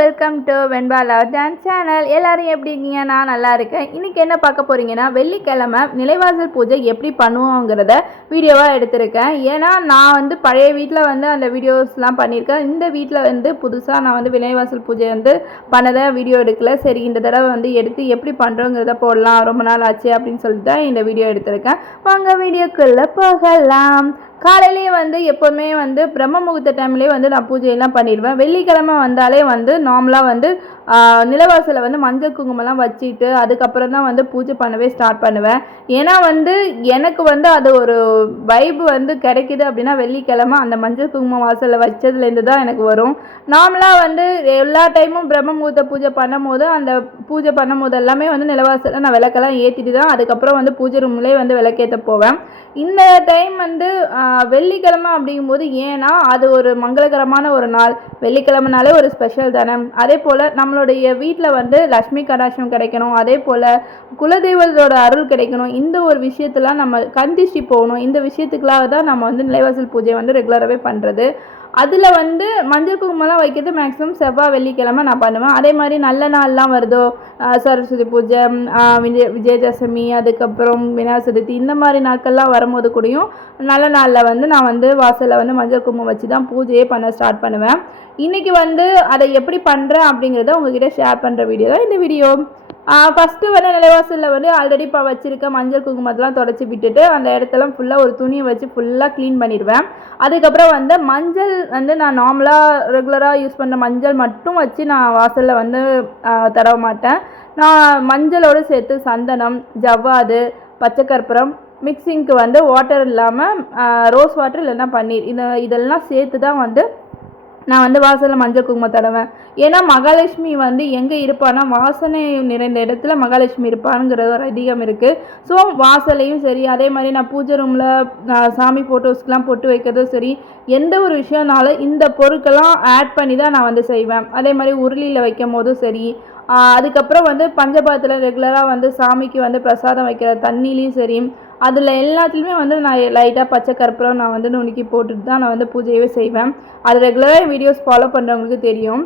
Welcome to Venba love dance channel. எல்லாரும் எப்படி இருக்கீங்க? நான் நல்லா இருக்கேன். இன்றைக்கி என்ன பார்க்க போகிறீங்கன்னா, வெள்ளிக்கிழமை நிலைவாசல் பூஜை எப்படி பண்ணுவோங்கிறத வீடியோவாக எடுத்திருக்கேன். ஏன்னா நான் பழைய வீட்டில் அந்த வீடியோஸ்லாம் பண்ணியிருக்கேன். இந்த வீட்டில் புதுசாக நான் நிலைவாசல் பூஜை பண்ணதை வீடியோ எடுக்கல. சரி, இந்த தடவை எடுத்து எப்படி பண்ணுறோங்கிறத போடலாம், ரொம்ப நாள் ஆச்சு அப்படின்னு சொல்லிட்டு தான் இந்த வீடியோ எடுத்திருக்கேன். வாங்க வீடியோக்குள்ளே போகலாம். காலையிலேயே எப்போவுமே பிரம்ம முகூர்த்த டைம்லேயே நான் பூஜையெல்லாம் பண்ணிடுவேன். வெள்ளிக்கிழமை வந்தாலே நார்மலாக நிலவாசலை மஞ்சள் குங்குமம்லாம் வச்சுட்டு அதுக்கப்புறம் தான் பூஜை பண்ணவே ஸ்டார்ட் பண்ணுவேன். ஏன்னா எனக்கு அது ஒரு வைப் கிடைக்குது அப்படின்னா வெள்ளிக்கிழமை அந்த மஞ்சள் குங்குமம் வாசலில் வச்சதுலேருந்து தான் எனக்கு வரும். நார்மலாக எல்லா டைமும் பிரம்ம முகூர்த்த பூஜை பண்ணும் போது அந்த பூஜை பண்ணும் போது எல்லாமே நிலவாசலில் நான் விளக்கெல்லாம் ஏற்றிட்டு தான் அதுக்கப்புறம் பூஜை ரூம்லேயே விளக்கேற்ற போவேன். இந்த டைம் வெள்ளிக்கிழமை அப்படிங்கும்போது ஏன்னா அது ஒரு மங்களகரமான ஒரு நாள். வெள்ளிக்கிழமைனாலே ஒரு ஸ்பெஷல் தானே. அதே போல் நம்மளுடைய வீட்டில் லக்ஷ்மி கடாட்சம் கிடைக்கணும், அதே போல் குலதெய்வத்தோட அருள் கிடைக்கணும். இந்த ஒரு விஷயத்தெலாம் நம்ம கந்திஷ்டி போகணும். இந்த விஷயத்துக்களாக தான் நம்ம நிலைவாசல் பூஜை ரெகுலராகவே பண்ணுறது. அதில் மஞ்சள் குங்குமம்லாம் வைக்கிறது மேக்ஸிமம் செவ்வாய் வெள்ளிக்கிழமை நான் பண்ணுவேன். அதே மாதிரி நல்ல நாள்லாம் வருதோ, சரஸ்வதி பூஜை, விஜயதசமி, அதுக்கப்புறம் விநாயகர் சதுர்த்தி, இந்த மாதிரி நாட்கள்லாம் வரும்போது கூடயும் நல்ல நாளில் நான் வாசலில் மஞ்சள் குங்குமம் வச்சு தான் பூஜையே பண்ண ஸ்டார்ட் பண்ணுவேன். இன்றைக்கி அதை எப்படி பண்ணுறேன் அப்படிங்கிறத உங்ககிட்ட ஷேர் பண்ணுற வீடியோ தான் இந்த வீடியோ. ஃபஸ்ட்டு நிலைவாசலில் ஆல்ரெடி இப்போ வச்சுருக்க மஞ்சள் குங்குமத்தெலாம் தொடச்சி விட்டுட்டு அந்த இடத்தெல்லாம் ஃபுல்லாக ஒரு துணியை வச்சு ஃபுல்லாக க்ளீன் பண்ணிடுவேன். அதுக்கப்புறம் மஞ்சள் நான் நார்மலாக ரெகுலராக யூஸ் பண்ணுற மஞ்சள் மட்டும் வச்சு நான் வாசலில் தடவ மாட்டேன். நான் மஞ்சளோடு சேர்த்து சந்தனம், ஜவ்வாது, பச்சை கற்பூரம், மிக்சிங்க்கு வாட்டர் இல்லாமல் ரோஸ் வாட்டர் இல்லைன்னா பன்னீர், இதெல்லாம் சேர்த்து தான் நான் வாசலில் மஞ்சள் குங்குமம் தடவேன். ஏன்னா மகாலட்சுமி எங்கே இருப்பான்னா வாசனை நிறைந்த இடத்துல மகாலட்சுமி இருப்பாங்கிற ஒரு அதிகம் இருக்குது. ஸோ வாசலையும் சரி, அதே மாதிரி நான் பூஜை ரூமில் சாமி ஃபோட்டோஸ்க்கெலாம் பொட்டு வைக்கிறதும் சரி, எந்த ஒரு விஷயம்னாலும் இந்த பொருட்கள்லாம் ஆட் பண்ணி தான் நான் செய்வேன். அதே மாதிரி உருளியில் வைக்கும் போதும் சரி, அதுக்கப்புறம் பஞ்சபாத்திரம் ரெகுலராக சாமிக்கு பிரசாதம் வைக்கிற தண்ணிலையும் சரி, அதில் எல்லாத்துலேயுமே நான் லைட்டாக பச்சை கற்பூரம் நான் நுணுக்கி போட்டுட்டு தான் நான் பூஜையவே செய்வேன். அது ரெகுலராக வீடியோஸ் ஃபாலோ பண்ணுறவங்களுக்கு தெரியும்.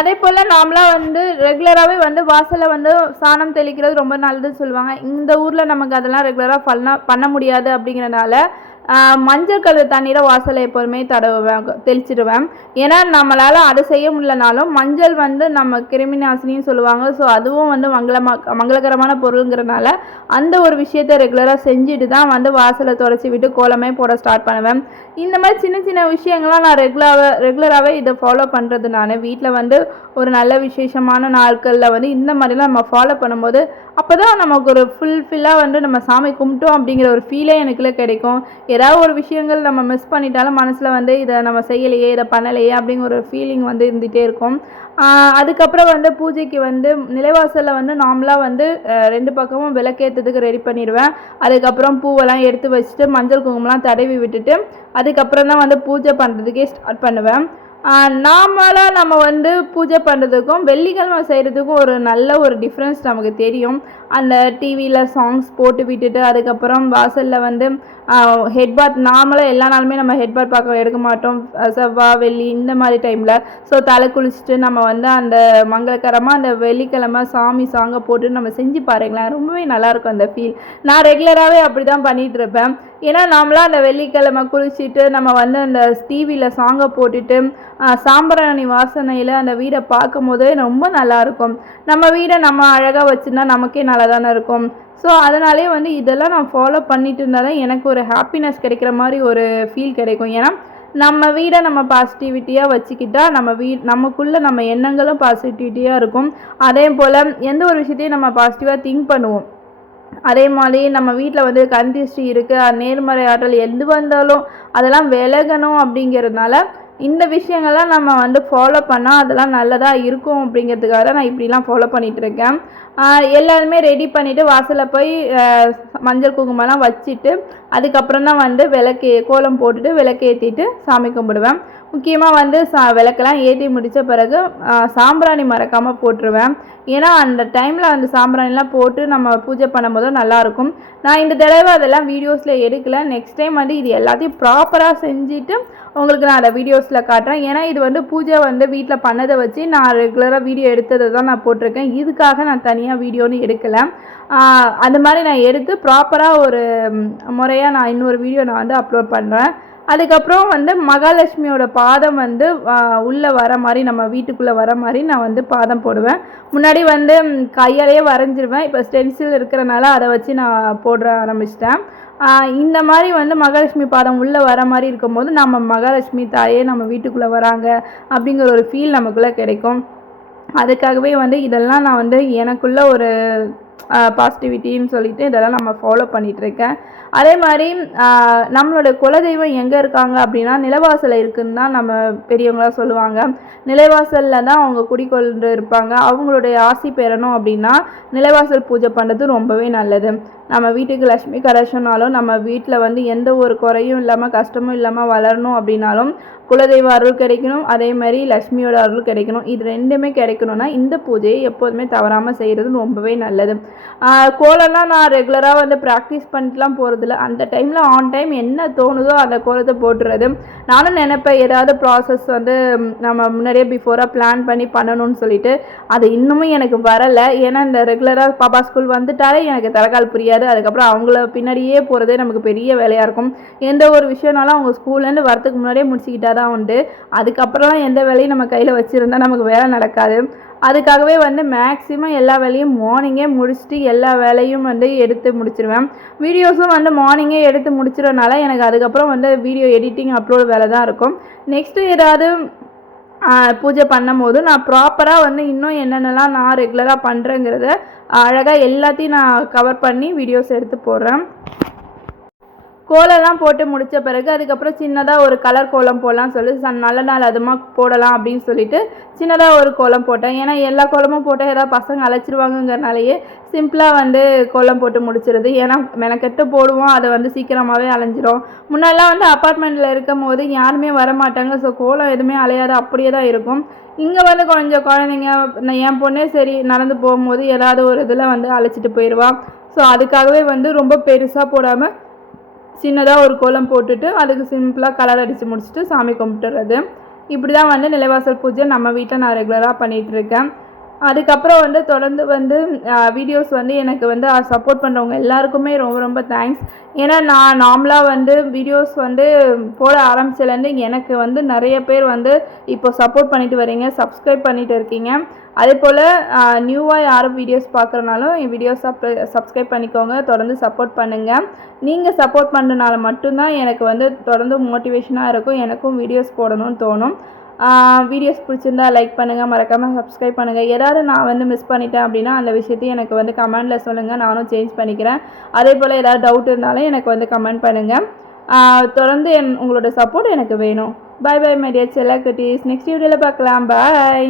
அதே போல் நார்மலாக ரெகுலராகவே வாசலில் சாணம் தெளிக்கிறது ரொம்ப நல்லதுன்னு சொல்லுவாங்க. இந்த ஊரில் நமக்கு அதெல்லாம் ரெகுலராக பண்ண முடியாது. அப்படிங்கிறனால மஞ்சள் கலர் தண்ணீரை வாசலை எப்போதுமே தெளிச்சிடுவேன். ஏன்னா நம்மளால் அதை செய்ய முடியலனாலும் மஞ்சள் நம்ம கிருமி நாசினின்னு சொல்லுவாங்க. ஸோ அதுவும் மங்களகரமான பொருளுங்கிறனால அந்த ஒரு விஷயத்தை ரெகுலராக செஞ்சுட்டு தான் வாசலை தொடச்சி விட்டு கோலமே போட ஸ்டார்ட் பண்ணுவேன். இந்த மாதிரி சின்ன சின்ன விஷயங்கள்லாம் நான் ரெகுலராகவே இதை ஃபாலோ பண்ணுறது. நான் வீட்டில் ஒரு நல்ல விசேஷமான நாட்களில் இந்த மாதிரிலாம் நம்ம ஃபாலோ பண்ணும்போது அப்போ தான் நமக்கு ஒரு ஃபுல்ஃபில்லாக நம்ம சாமி கும்பிட்டோம் அப்படிங்கிற ஒரு ஃபீலே எனக்குள்ளே கிடைக்கும். ஏதாவது ஒரு விஷயங்கள் நம்ம மிஸ் பண்ணிட்டாலும் மனசில் இதை நம்ம செய்யலையே, இதை பண்ணலையே அப்படிங்கிற ஒரு ஃபீலிங் இருந்துகிட்டே இருக்கும். அதுக்கப்புறம் பூஜைக்கு நிலைவாசலில் நார்மலாக 2 பக்கமும் விளக்கேற்றதுக்கு ரெடி பண்ணிடுவேன். அதுக்கப்புறம் பூவெல்லாம் எடுத்து வச்சுட்டு மஞ்சள் குங்குமம்லாம் தடவி விட்டுட்டு அதுக்கப்புறம் தான் பூஜை பண்ணுறதுக்கே ஸ்டார்ட் பண்ணுவேன். நார்மலாக நம்ம பூஜை பண்ணுறதுக்கும் வெள்ளிக்கிழமை செய்கிறதுக்கும் ஒரு நல்ல ஒரு டிஃப்ரென்ஸ் நமக்கு தெரியும். அந்த டிவியில் சாங்ஸ் போட்டு விட்டுட்டு அதுக்கப்புறம் வாசலில் ஹெட் பாத், நார்மலாக எல்லா நாளுமே நம்ம ஹெட் பாத் பார்க்க எடுக்க மாட்டோம், செவ்வாய் வெள்ளி இந்த மாதிரி டைமில். ஸோ தலை குளிச்சுட்டு நம்ம அந்த மங்களகரமாக அந்த வெள்ளிக்கிழமை சாமி சாங்கை போட்டு நம்ம செஞ்சு பாருங்களேன், ரொம்பவே நல்லாயிருக்கும் அந்த ஃபீல். நான் ரெகுலராகவே அப்படி தான் பண்ணிகிட்ருப்பேன். ஏன்னா நார்மலாக அந்த வெள்ளிக்கிழமை குளிச்சுட்டு நம்ம அந்த டிவியில் சாங்கை போட்டுட்டு சாம்பிராணி வாசனையில் அந்த வீடை பார்க்கும் போதே ரொம்ப நல்லாயிருக்கும். நம்ம வீடை நம்ம அழகாக வச்சுருந்தா நமக்கே நல்லா தானே இருக்கும். ஸோ அதனாலே இதெல்லாம் நான் ஃபாலோ பண்ணிட்டு இருந்தால் தான் எனக்கு ஒரு ஹாப்பினஸ் கிடைக்கிற மாதிரி ஒரு ஃபீல் கிடைக்கும். ஏன்னா நம்ம வீடை நம்ம பாசிட்டிவிட்டியாக வச்சுக்கிட்டால் நமக்குள்ளே நம்ம எண்ணங்களும் பாசிட்டிவிட்டியாக இருக்கும். அதே போல் எந்த ஒரு விஷயத்தையும் நம்ம பாசிட்டிவாக திங்க் பண்ணுவோம். அதே மாதிரி நம்ம வீட்டில் கந்திஷ்டி இருக்குது, நேர்மறை ஆற்றல் எது வந்தாலும் அதெல்லாம் விலகணும். அப்படிங்கிறதுனால இந்த விஷயங்கள்லாம் நம்ம ஃபாலோ பண்ணால் அதெல்லாம் நல்லதாக இருக்கும். அப்படிங்கிறதுக்காக தான் நான் இப்படிலாம் ஃபாலோ பண்ணிகிட்ருக்கேன். எல்லாருமே ரெடி பண்ணிவிட்டு வாசலில் போய் மஞ்சள் குங்குமம்லாம் வச்சுட்டு அதுக்கப்புறம் தான் கோலம் போட்டுட்டு விளக்கேற்றிட்டு சாமி கும்பிடுவேன். முக்கியமாக வந்து விளக்கெல்லாம் ஏற்றி முடித்த பிறகு சாம்பிராணி மறக்காமல் போட்டுருவேன். ஏன்னா அந்த டைமில் அந்த சாம்பிராணிலாம் போட்டு நம்ம பூஜை பண்ணும்போது நல்லாயிருக்கும். நான் இந்த தடவை அதெல்லாம் வீடியோஸில் எடுக்கலை. நெக்ஸ்ட் டைம் வந்து இது எல்லாத்தையும் ப்ராப்பராக செஞ்சுட்டு உங்களுக்கு நான் அதை வீடியோஸில் காட்டுறேன். ஏன்னா இது வந்து பூஜை வந்து வீட்டில் பண்ணதை வச்சு நான் ரெகுலராக வீடியோ எடுத்ததை தான் நான் போட்டிருக்கேன். இதுக்காக நான் தனியாக வீடியோன்னு எடுக்கலை. அந்த மாதிரி நான் எடுத்து ப்ராப்பராக ஒரு முறையாக நான் இன்னொரு வீடியோ நான் வந்து அப்லோட் பண்ணுறேன். அதுக்கப்புறம் வந்து மகாலட்சுமியோட பாதம் வந்து உள்ளே வர மாதிரி நம்ம வீட்டுக்குள்ளே வர மாதிரி நான் வந்து பாதம் போடுவேன். முன்னாடி வந்து கையாலேயே வரைஞ்சிருவேன். இப்போ ஸ்டென்சில் இருக்கிறனால அதை வச்சு நான் போட ஆரம்பிச்சிட்டேன். இந்த மாதிரி வந்து மகாலட்சுமி பாதம் உள்ளே வர மாதிரி இருக்கும்போது நம்ம மகாலட்சுமி தாயே நம்ம வீட்டுக்குள்ளே வராங்க அப்படிங்கிற ஒரு ஃபீல் நமக்குள்ளே கிடைக்கும். அதுக்காகவே வந்து இதெல்லாம் நான் வந்து எனக்குள்ள ஒரு பாசிட்டிவிட்டின்னு சொல்லிட்டு இதெல்லாம் நம்ம ஃபாலோ பண்ணிகிட்ருக்கேன். அதே மாதிரி நம்மளோட குலதெய்வம் எங்கே இருக்காங்க அப்படின்னா நிலவாசலில் இருக்குதுன்னு தான் நம்ம பெரியவங்களாம் சொல்லுவாங்க. நிலைவாசலில் தான் அவங்க குடிக்கொண்டு இருப்பாங்க. அவங்களுடைய ஆசி பெறணும் அப்படின்னா நிலைவாசல் பூஜை பண்ணுறது ரொம்பவே நல்லது. நம்ம வீட்டுக்கு லட்சுமி கடாட்சம்னாலும் நம்ம வீட்டில் வந்து எந்த ஒரு குறையும் இல்லாமல் கஷ்டமும் இல்லாமல் வளரணும் அப்படின்னாலும் குலதெய்வ அருள் கிடைக்கணும், அதே மாதிரி லக்ஷ்மியோட அருள் கிடைக்கணும். இது ரெண்டுமே கிடைக்கணும்னா இந்த பூஜையை எப்போதுமே தவறாமல் செய்கிறது ரொம்பவே நல்லது. கோலம்லாம் நான் ரெகுலராக வந்து ப்ராக்டிஸ் பண்ணிட்டுலாம் போகிறதில்ல. அந்த டைமில் ஆன் டைம் என்ன தோணுதோ அந்த கோலத்தை போட்டுறது. நானும் நினைப்பேன் ஏதாவது ப்ராசஸ் வந்து நம்ம முன்னாடியே பிஃபோராக பிளான் பண்ணி பண்ணணும்னு சொல்லிட்டு அது இன்னமும் எனக்கு வரலை. ஏன்னா இந்த ரெகுலராக பாப்பா ஸ்கூல் வந்துட்டாலே எனக்கு தலைக்கால் புரியாது. அதுக்கப்புறம் அவங்கள பின்னாடியே போகிறதே நமக்கு பெரிய வேலையாக இருக்கும். எந்த ஒரு விஷயம்னாலும் அவங்க ஸ்கூல்லேருந்து வரத்துக்கு முன்னாடியே முடிச்சுக்கிட்டா தான் உண்டு. அதுக்கப்புறம்லாம் எந்த வேலையும் நம்ம கையில் வச்சுருந்தா நமக்கு வேலை நடக்காது. அதுக்காகவே வந்து மேக்ஸிமம் எல்லா வேலையும் மார்னிங்கே முடிச்சுட்டு எல்லா வேலையும் வந்து எடுத்து முடிச்சிடுவேன். வீடியோஸும் வந்து மார்னிங்கே எடுத்து முடிச்சிடறனால எனக்கு அதுக்கப்புறம் வந்து வீடியோ எடிட்டிங் அப்லோட் வேலை தான் இருக்கும். நெக்ஸ்ட்டு ஏதாவது பூஜை பண்ணும் போது நான் ப்ராப்பராக வந்து இன்னும் என்னென்னலாம் நான் ரெகுலராக பண்ணுறேங்கிறத அழகாக எல்லாத்தையும் நான் கவர் பண்ணி வீடியோஸ் எடுத்து போடுறேன். கோலம்லாம் போட்டு முடித்த பிறகு அதுக்கப்புறம் சின்னதாக ஒரு கலர் கோலம் போடலாம் சொல்லி நல்ல நாள் அதுமாக போடலாம் அப்படின்னு சொல்லிட்டு சின்னதாக ஒரு கோலம் போட்டேன். ஏன்னா எல்லா கோலமும் போட்டால் ஏதாவது பசங்க அழைச்சிருவாங்கங்கிறனாலேயே சிம்பிளாக வந்து கோலம் போட்டு முடிச்சிருது. ஏன்னா மெனக்கெட்டு போடுவோம், அதை வந்து சீக்கிரமாகவே அலைஞ்சிரும். முன்னெல்லாம் வந்து அப்பார்ட்மெண்ட்டில் இருக்கும் போது யாருமே வரமாட்டாங்க. ஸோ கோலம் எதுவுமே அலையாது, அப்படியே தான் இருக்கும். இங்கே வந்து கொஞ்சம் குழந்தைங்க என் பொண்ணே சரி நடந்து போகும்போது ஏதாவது ஒரு இதில் வந்து அழைச்சிட்டு போயிடுவான். ஸோ அதுக்காகவே வந்து ரொம்ப பெருசாக போடாமல் சின்னதாக ஒரு கோலம் போட்டுட்டு அதுக்கு சிம்பிளாக கலர் அடித்து முடிச்சுட்டு சாமி கும்பிட்டுறது. இப்படி தான் வந்து நிலைவாசல் பூஜை நம்ம வீட்டில் நான் ரெகுலராக பண்ணிகிட்ருக்கேன். அதுக்கப்புறம் வந்து தொடர்ந்து வந்து வீடியோஸ் வந்து எனக்கு வந்து சப்போர்ட் பண்ணுறவங்க எல்லாருக்குமே ரொம்ப ரொம்ப தேங்க்ஸ். ஏன்னா நான் நார்மலாக வந்து வீடியோஸ் வந்து போட ஆரம்பிச்சதுலேருந்து எனக்கு வந்து நிறைய பேர் வந்து இப்போ சப்போர்ட் பண்ணிட்டு வரீங்க, சப்ஸ்கிரைப் பண்ணிட்டு இருக்கீங்க. அதே போல் நியூவாக யாரும் வீடியோஸ் பார்க்குறனாலும் என் வீடியோஸ் சப்ஸ்கிரைப் பண்ணிக்கோங்க, தொடர்ந்து சப்போர்ட் பண்ணுங்கள். நீங்கள் சப்போர்ட் பண்ணுறதுனால மட்டும்தான் எனக்கு வந்து தொடர்ந்து மோட்டிவேஷனாக இருக்கும், எனக்கும் வீடியோஸ் போடணும்னு தோணும். வீடியோஸ் பிடிச்சிருந்தா லைக் பண்ணுங்கள், மறக்காமல் சப்ஸ்கிரைப் பண்ணுங்கள். ஏதாவது நான் வந்து மிஸ் பண்ணிட்டேன் அப்படின்னா அந்த விஷயத்தையும் எனக்கு வந்து கமெண்டில் சொல்லுங்கள், நானும் சேஞ்ச் பண்ணிக்கிறேன். அதே போல் ஏதாவது டவுட் இருந்தாலும் எனக்கு வந்து கமெண்ட் பண்ணுங்கள். தொடர்ந்து உங்களோட சப்போர்ட் எனக்கு வேணும். பை பை மை டியர் செல்ல குட்டீஸ். நெக்ஸ்ட் வீடியோவில் பார்க்கலாம். பாய்.